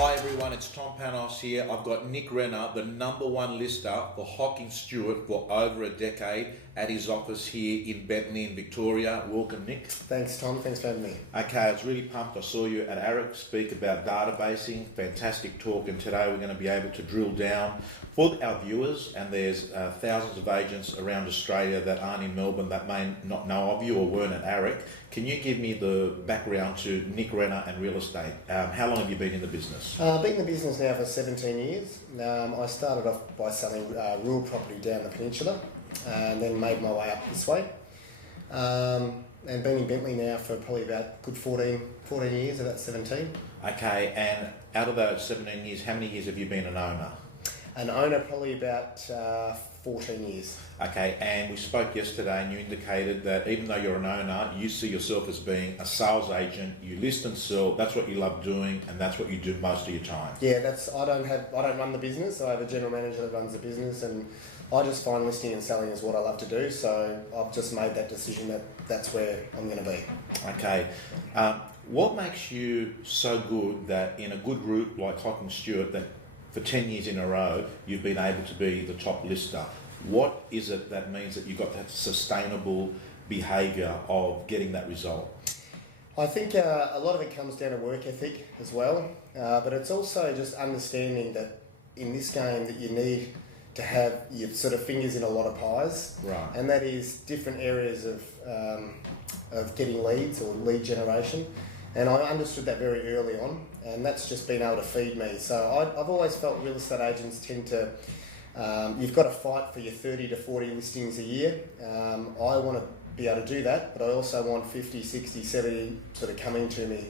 Hi everyone, it's Tom Panos here. I've got Nick Renna, the #1 lister for hockingstuart for over a decade at his office here in Bentley in Victoria. Welcome, Nick. Thanks, Tom. Thanks for having me. Okay, I was really pumped. I saw you at ARIC speak about databasing. Fantastic talk, and today we're going to be able to drill down for our viewers, and there's thousands of agents around Australia that aren't in Melbourne that may not know of you or weren't at ARIC. Can you give me the background to Nick Renna and real estate? How long have you been in the business? I've been in the business now for 17 years. I started off by selling rural property down the peninsula and then made my way up this way. And been in Bentley now for probably about a good 14 years, about 17. Okay, and out of those 17 years, how many years have you been an owner? An owner probably about 14 years. Okay, and we spoke yesterday and you indicated that even though you're an owner, you see yourself as being a sales agent. You list and sell, that's what you love doing, and that's what you do most of your time. Yeah, I don't run the business. I have a general manager that runs the business, and I just find listing and selling is what I love to do. So I've just made that decision that that's where I'm going to be. Okay, what makes you so good that in a good group like hockingstuart that for 10 years in a row you've been able to be the top lister? What is it that means that you've got that sustainable behaviour of getting that result? I think a lot of it comes down to work ethic as well, but it's also just understanding that in this game that you need to have your sort of fingers in a lot of pies, right? And that is different areas of getting leads or lead generation. And I understood that very early on, and that's just been able to feed me. So I've always felt real estate agents tend to, you've got to fight for your 30 to 40 listings a year. I want to be able to do that, but I also want 50, 60, 70 sort of coming to me,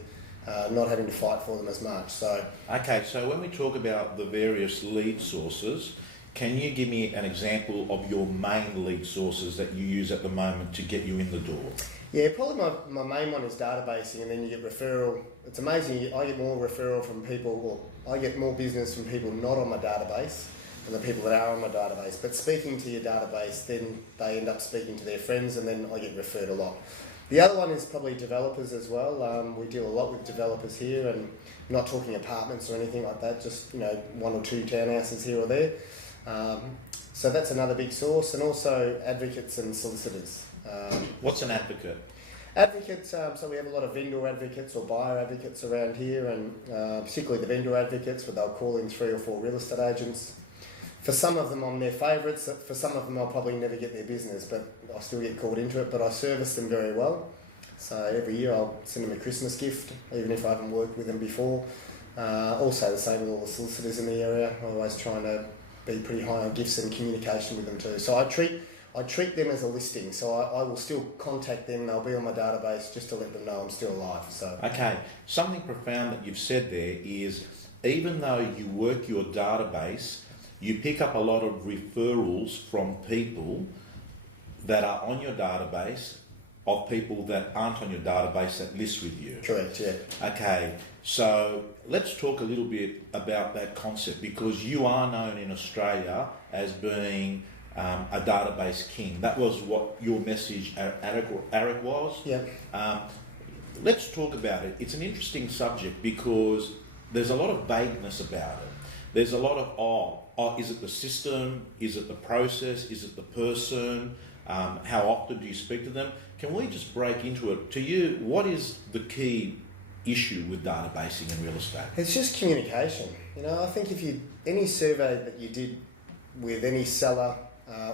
not having to fight for them as much. So okay, so when we talk about the various lead sources, can you give me an example of your main lead sources that you use at the moment to get you in the door? Yeah, probably my main one is databasing, and then you get referral. It's amazing, I get more referral from people, or I get more business from people not on my database than the people that are on my database. But speaking to your database, then they end up speaking to their friends, and then I get referred a lot. The other one is probably developers as well. We deal a lot with developers here, and I'm not talking apartments or anything like that, just 1 or 2 townhouses here or there. So that's another big source, and also advocates and solicitors. What's an advocate? Advocates, so we have a lot of vendor advocates or buyer advocates around here, and particularly the vendor advocates, where they'll call in 3 or 4 real estate agents. For some of them I'm their favourites, for some of them I'll probably never get their business, but I'll still get called into it, but I service them very well. So every year I'll send them a Christmas gift, even if I haven't worked with them before. Also the same with all the solicitors in the area. I'm always trying to be pretty high on gifts and communication with them too. So I treat them as a listing, so I will still contact them and they'll be on my database just to let them know I'm still alive. So okay, something profound that you've said there is, even though you work your database, you pick up a lot of referrals from people that are on your database of people that aren't on your database that list with you. Correct, yeah. Okay, so let's talk a little bit about that concept, because you are known in Australia as being a database king. That was what your message at ARIC was. Yeah. Let's talk about it. It's an interesting subject because there's a lot of vagueness about it. There's a lot of, is it the system? Is it the process? Is it the person? How often do you speak to them? Can we just break into it? To you, what is the key issue with databasing in real estate? It's just communication. I think any survey that you did with any seller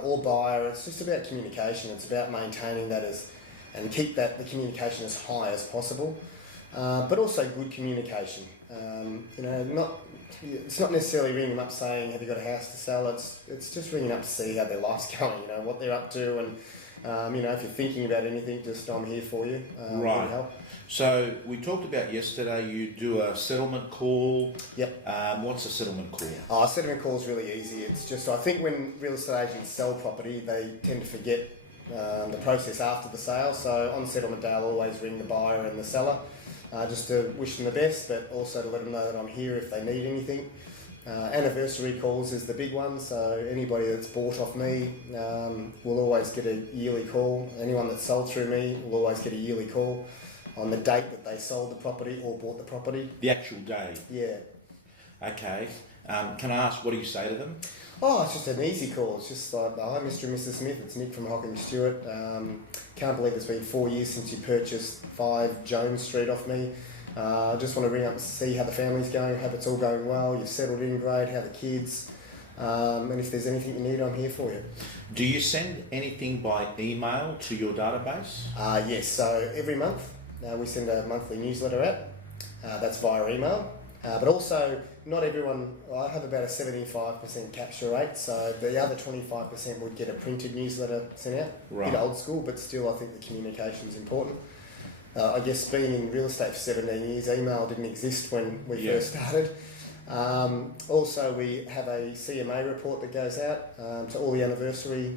or buyer, it's just about communication. It's about maintaining that and keep the communication as high as possible, but also good communication. It's not necessarily ringing them up saying, have you got a house to sell? It's just ringing up to see how their life's going, what they're up to, and if you're thinking about anything, just I'm here for you. Right. Help. So we talked about yesterday, you do a settlement call. Yep. What's a settlement call? A settlement call is really easy. It's just, I think when real estate agents sell property, they tend to forget the process after the sale. So on settlement day, I'll always ring the buyer and the seller, just to wish them the best, but also to let them know that I'm here if they need anything. Anniversary calls is the big one, so anybody that's bought off me will always get a yearly call. Anyone that's sold through me will always get a yearly call on the date that they sold the property or bought the property. The actual day. Yeah. Okay. Can I ask, what do you say to them? Oh, it's just an easy call. It's just like, hi, Mr. and Mrs. Smith, it's Nick from Hockingstuart. Can't believe it's been 4 years since you purchased 5 Jones Street off me. I just want to ring up and see how the family's going, hope it's all going well, you've settled in great, how the kids, and if there's anything you need, I'm here for you. Do you send anything by email to your database? Yes, so every month we send a monthly newsletter out. That's via email. But also, not everyone, I have about a 75% capture rate, so the other 25% would get a printed newsletter sent out. Right. A bit old school, but still I think the communication is important. I guess being in real estate for 17 years, email didn't exist when we first started. Also, we have a CMA report that goes out to all the anniversary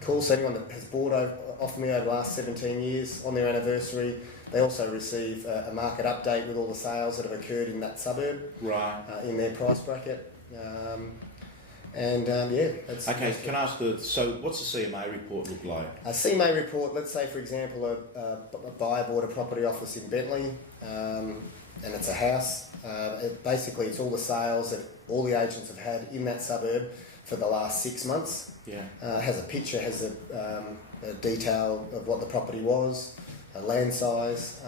calls. So anyone that has bought off me over the last 17 years on their anniversary, they also receive a market update with all the sales that have occurred in that suburb, right, in their price bracket. That's okay. Can I ask so what's the CMA report look like? A CMA report, let's say for example a buyer bought a property off us in Bentley, and it's a house. Basically it's all the sales that all the agents have had in that suburb for the last 6 months. Yeah. Has a picture, has a detail of what the property was, a land size,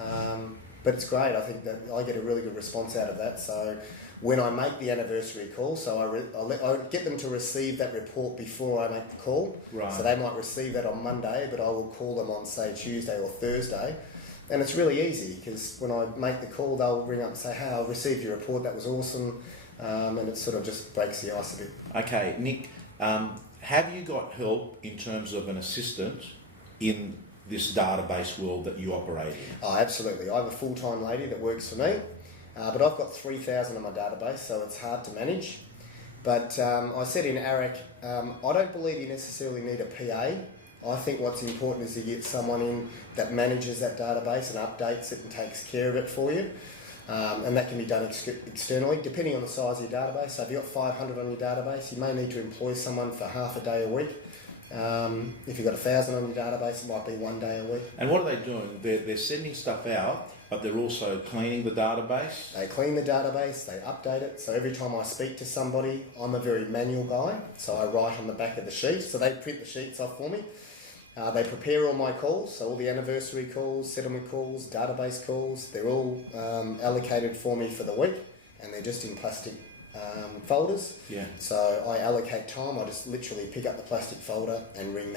but it's great. I think that I get a really good response out of that. So when I make the anniversary call, so I get them to receive that report before I make the call. Right. So they might receive that on Monday, but I will call them on say Tuesday or Thursday. And it's really easy because when I make the call, they'll ring up and say, hey, I received your report, that was awesome. And it sort of just breaks the ice a bit. Okay, Nick, have you got help in terms of an assistant in this database world that you operate in? Oh, absolutely. I have a full-time lady that works for me, but I've got 3,000 on my database, so it's hard to manage. But I said in ARAC, I don't believe you necessarily need a PA. I think what's important is to get someone in that manages that database and updates it and takes care of it for you. And that can be done externally, depending on the size of your database. So if you've got 500 on your database, you may need to employ someone for half a day a week. If you've got 1,000 on your database, it might be 1 day a week. And what are they doing? They're sending stuff out, but they're also cleaning the database? They clean the database, they update it. So every time I speak to somebody, I'm a very manual guy, so I write on the back of the sheet. So they print the sheets off for me. They prepare all my calls, so all the anniversary calls, settlement calls, database calls, they're all allocated for me for the week, and they're just in plastic folders. Yeah. So I allocate time, I just literally pick up the plastic folder and ring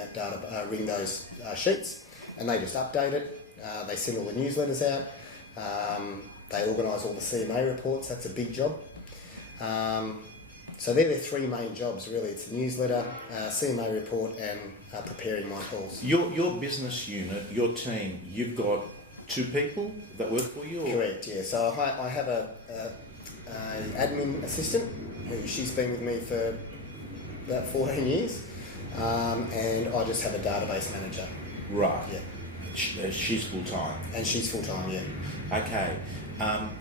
those sheets, and they just update it. They send all the newsletters out, they organise all the CMA reports, that's a big job. So they're their 3 main jobs really. It's the newsletter, CMA report, and preparing my calls. Your business unit, your team, you've got 2 people that work for you? Or? Correct, yeah. So I have an admin assistant, she's been with me for about 14 years, and I just have a database manager. Right. Yeah. She's full-time? And she's full-time, yeah. Okay.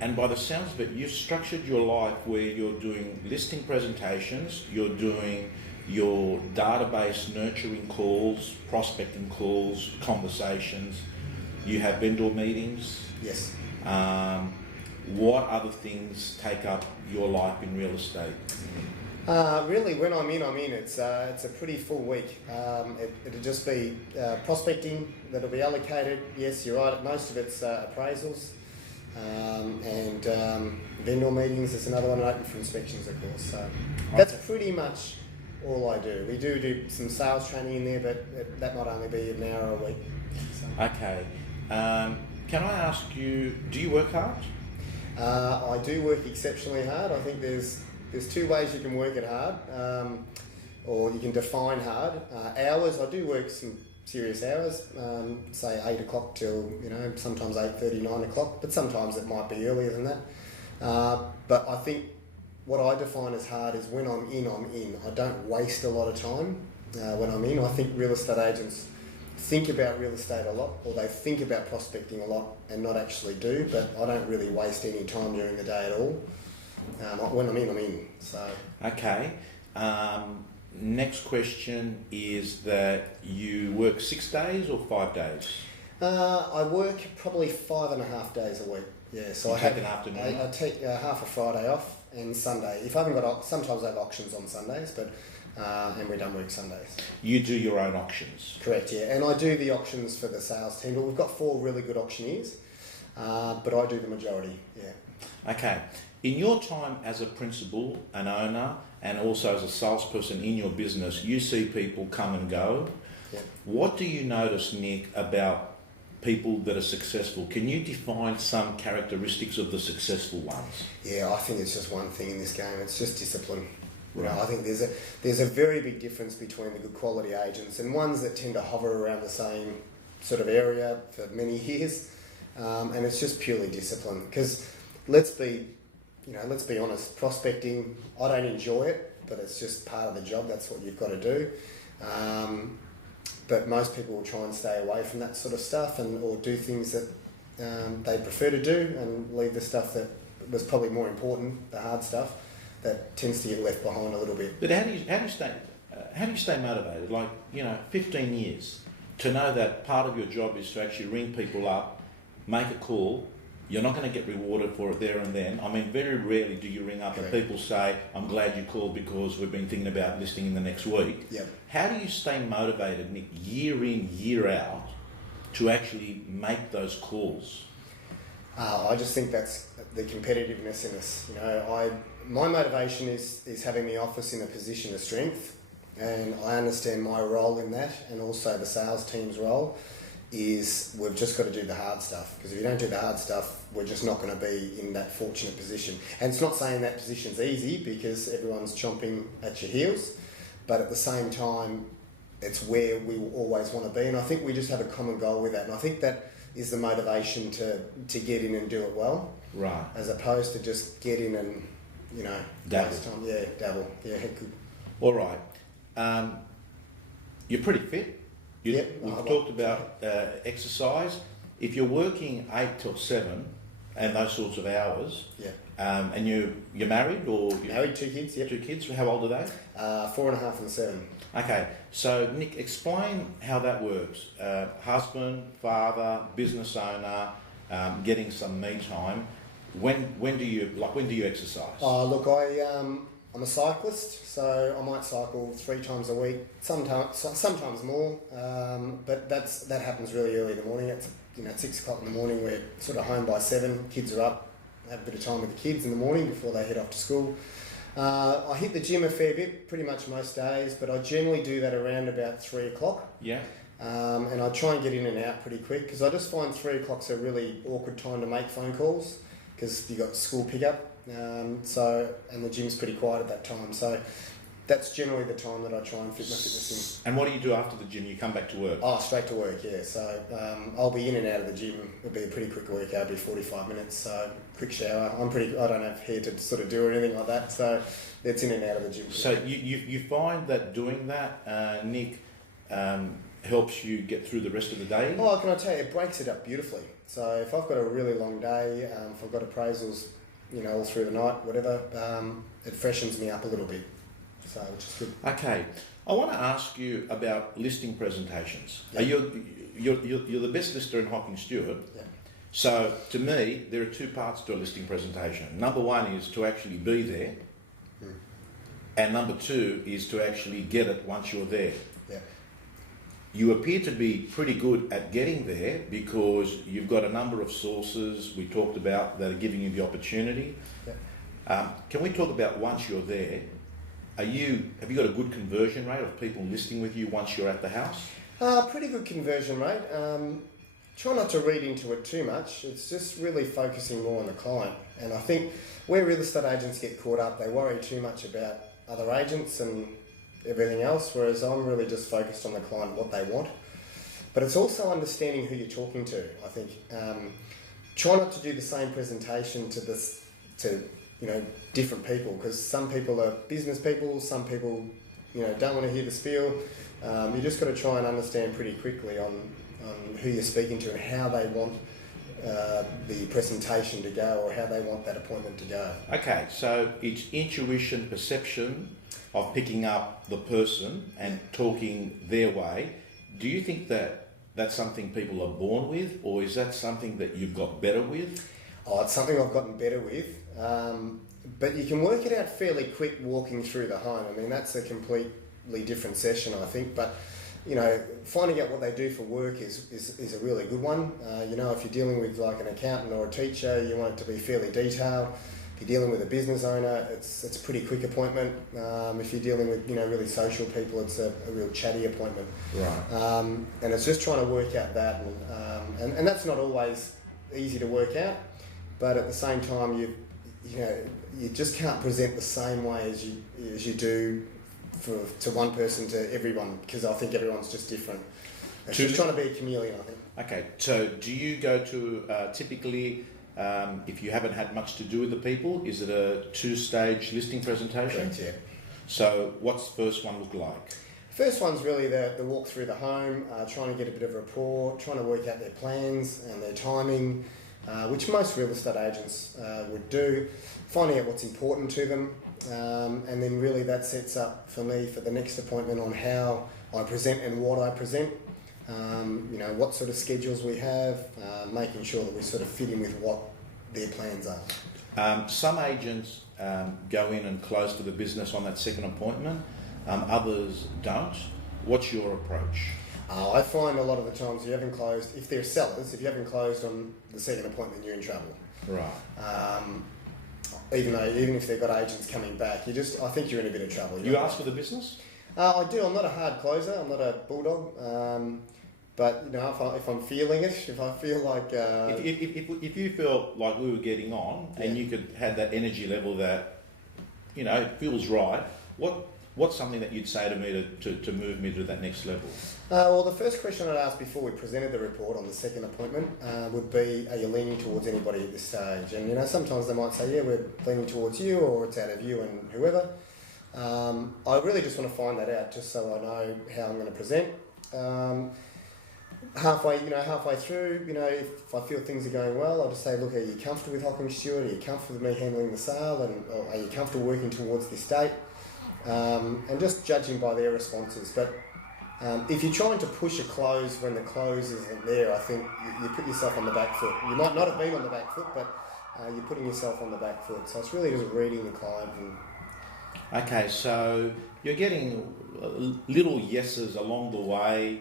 And by the sounds of it, you've structured your life where you're doing listing presentations, you're doing your database nurturing calls, prospecting calls, conversations, you have vendor meetings. Yes. What other things take up your life in real estate? Really, when I'm in. It's a pretty full week. It'll just be prospecting that'll be allocated. Yes, you're right, most of it's appraisals. And vendor meetings, there's another one, open for inspections of course. So that's pretty much all I do. We do some sales training in there, but that might only be an hour a week. So. Okay. Can I ask you, do you work hard? I do work exceptionally hard. I think there's 2 ways you can work it hard, or you can define hard. Hours, I do work some serious hours, say 8 o'clock till, sometimes 8:30, 9 o'clock, but sometimes it might be earlier than that. But I think what I define as hard is when I'm in. I don't waste a lot of time when I'm in. I think real estate agents think about real estate a lot, or they think about prospecting a lot and not actually do, but I don't really waste any time during the day at all. When I'm in. So. Okay. Next question is that you work 6 days or 5 days? I work probably 5.5 days a week. Yeah, so I take an afternoon. I take half a Friday off, and Sunday. If I haven't got, sometimes I have auctions on Sundays, but and we don't work Sundays. You do your own auctions? Correct, yeah. And I do the auctions for the sales team, but we've got 4 really good auctioneers, but I do the majority, yeah. Okay. In your time as a principal, an owner, and also as a salesperson in your business, you see people come and go. Yeah. What do you notice, Nick, about people that are successful? Can you define some characteristics of the successful ones? Yeah, I think it's just one thing in this game. It's just discipline. You Right. know, I think there's a very big difference between the good quality agents and ones that tend to hover around the same sort of area for many years, and it's just purely discipline. Because let's be honest. Prospecting, I don't enjoy it, but it's just part of the job. That's what you've got to do. But most people will try and stay away from that sort of stuff or do things that they prefer to do and leave the stuff that was probably more important, the hard stuff, that tends to get left behind a little bit. But how do you stay motivated? Like, 15 years to know that part of your job is to actually ring people up, make a call. You're not going to get rewarded for it there and then. I mean, very rarely do you ring up and people say, I'm glad you called because we've been thinking about listing in the next week. Yep. How do you stay motivated, Nick, year in, year out, to actually make those calls? I just think that's the competitiveness in us. My motivation is having the office in a position of strength, and I understand my role in that, and also the sales team's role is we've just got to do the hard stuff, because if you don't do the hard stuff, we're just not going to be in that fortunate position. And it's not saying that position's easy, because everyone's chomping at your heels, but at the same time, it's where we will always want to be, and I think we just have a common goal with that, and I think that is the motivation to get in and do it well, Right. as opposed to just get in and Dabble. waste time. Yeah, dabble. Yeah, good. All right. You're pretty fit. Yep. We've talked about exercise. If you're working 8 till 7 and those sorts of hours, Yeah. And you're married or Married, 2 kids. Yep. 2 kids, how old are they? 4.5 and 7. Okay, so Nick, explain how that works. Husband, father, business owner, getting some me time. When do you exercise? Look, I'm a cyclist, so I might cycle 3 times a week, sometimes more, but that happens really early in the morning. It's 6 o'clock in the morning. We're sort of home by 7. Kids are up. Have a bit of time with the kids in the morning before they head off to school. I hit the gym a fair bit, pretty much most days, but I generally do that around about 3 o'clock. Yeah. And I try and get in and out pretty quick, because I just find 3 o'clock's a really awkward time to make phone calls, because you got school pickup. And the gym's pretty quiet at that time, so that's generally the time that I try and fit my fitness in. And what do you do after the gym? You come back to work? Oh, straight to work, yeah. So I'll be in and out of the gym. It'll be a pretty quick workout. It'll be 45 minutes. So quick shower. I don't have hair to sort of do or anything like that. So it's in and out of the gym. So you find that doing that, Nick, helps you get through the rest of the day? Oh, can I tell you, it breaks it up beautifully. So if I've got a really long day, if I've got appraisals, all through the night, whatever, it freshens me up a little bit. So, which is good. Okay, I want to ask you about listing presentations. Yeah. You're the best lister in hockingstuart. Yeah. So to me, there are 2 parts to a listing presentation. Number 1 is to actually be there, and number 2 is to actually get it once you're there. Yeah. You appear to be pretty good at getting there, because you've got a number of sources we talked about that are giving you the opportunity. Yeah. Can we talk about once you're there? Have you got a good conversion rate of people listing with you once you're at the house? Pretty good conversion rate. Try not to read into it too much. It's just really focusing more on the client. And I think where real estate agents get caught up, they worry too much about other agents and everything else, whereas I'm really just focused on the client, what they want. But it's also understanding who you're talking to, I think. Try not to do the same presentation to different people, because some people are business people, some people don't want to hear the spiel. You just got to try and understand pretty quickly on who you're speaking to and how they want the presentation to go, or how they want that appointment to go. Okay, so it's intuition, perception of picking up the person and talking their way. Do you think that that's something people are born with, or is that something that you've got better with? Oh, it's something I've gotten better with. But you can work it out fairly quick walking through the home. I mean, that's a completely different session, I think. But, finding out what they do for work is a really good one. If you're dealing with like an accountant or a teacher, you want it to be fairly detailed. If you're dealing with a business owner, it's a pretty quick appointment. If you're dealing with really social people, it's a real chatty appointment. Right. And it's just trying to work out that, and that's not always easy to work out. But at the same time, you just can't present the same way as you do to one person to everyone, because I think everyone's just different. It's just trying to be a chameleon, I think. Okay, so do you go to typically, if you haven't had much to do with the people, is it a 2-stage listing presentation? Correct, yeah. So what's the first one look like? First one's really the walk through the home, trying to get a bit of rapport, trying to work out their plans and their timing, which most real estate agents would do, finding out what's important to them, and then really that sets up for me for the next appointment on how I present and what I present, what sort of schedules we have, making sure that we sort of fit in with what their plans are. Some agents go in and close to the business on that second appointment, others don't. What's your approach? I find a lot of the times if they're sellers, if you haven't closed on the second appointment, you're in trouble. Right. Even if they've got agents coming back, I think you're in a bit of trouble. You ask for the business? I do. I'm not a hard closer. I'm not a bulldog. But if I'm feeling it, if I feel like if you feel like we were getting on and you could have that energy level that it feels right, what's something that you'd say to me to move me to that next level? Well, the first question I'd ask before we presented the report on the second appointment would be, are you leaning towards anybody at this stage? And sometimes they might say, yeah, we're leaning towards you, or it's out of you and whoever. I really just want to find that out just so I know how I'm going to present. Halfway through, if I feel things are going well, I'll just say, look, are you comfortable with hockingstuart? Are you comfortable with me handling the sale? Or are you comfortable working towards this date? And just judging by their responses. But if you're trying to push a close when the close isn't there, I think you put yourself on the back foot. You might not have been on the back foot, but you're putting yourself on the back foot. So it's really just reading the client. Okay, so you're getting little yeses along the way,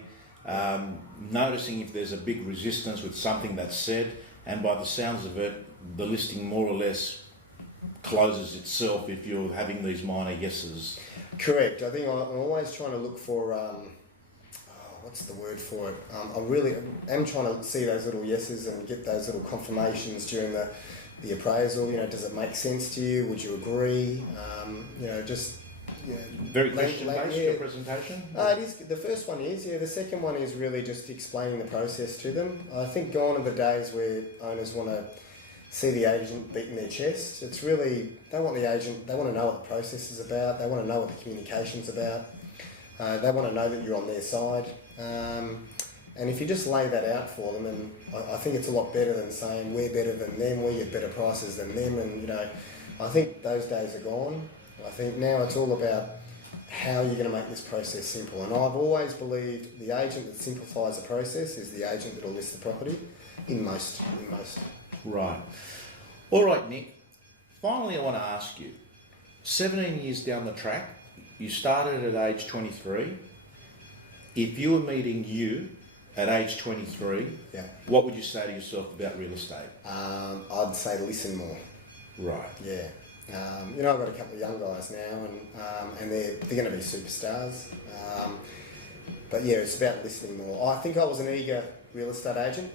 noticing if there's a big resistance with something that's said, and by the sounds of it, the listing more or less closes itself if you're having these minor yeses. Correct. I think I'm always trying to look for, what's the word for it? I really am trying to see those little yeses and get those little confirmations during the appraisal. Does it make sense to you? Would you agree? Very question-based, your presentation? It is. The first one is, The second one is really just explaining the process to them. I think gone are the days where owners want to see the agent beating their chest. It's really, they want the agent, they want to know what the process is about, they want to know what the communication's about, they want to know that you're on their side. And if you just lay that out for them, and I think it's a lot better than saying we're better than them, we get better prices than them, and I think those days are gone. I think now it's all about how you're going to make this process simple. And I've always believed the agent that simplifies the process is the agent that will list the property in most. Right. All right, Nick. Finally, I want to ask you, 17 years down the track, you started at age 23. If you were meeting you at age 23, what would you say to yourself about real estate? I'd say listen more. Right. Yeah. I've got a couple of young guys now, and they're going to be superstars. But yeah, it's about listening more. I think I was an eager real estate agent,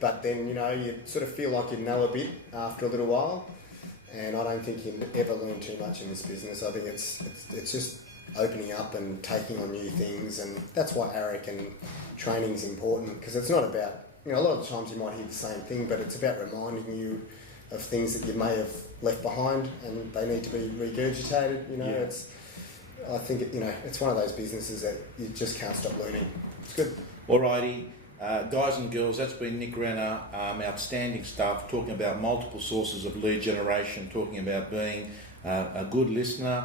but then you sort of feel like you know a bit after a little while, and I don't think you ever learn too much in this business. I think it's just opening up and taking on new things, and that's why ARIC and training is important, because it's not about a lot of the times you might hear the same thing, but it's about reminding you of things that you may have left behind and they need to be regurgitated. I think it's one of those businesses that you just can't stop learning. It's good. Alrighty, guys and girls, that's been Nick Renna, outstanding stuff, talking about multiple sources of lead generation, talking about being a good listener,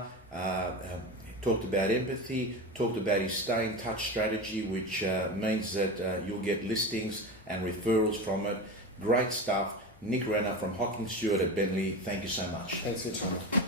talked about empathy, talked about his stay in touch strategy, which means that you'll get listings and referrals from it. Great stuff. Nick Renna from Hockingstuart at Bentley, thank you so much. Thanks for your time.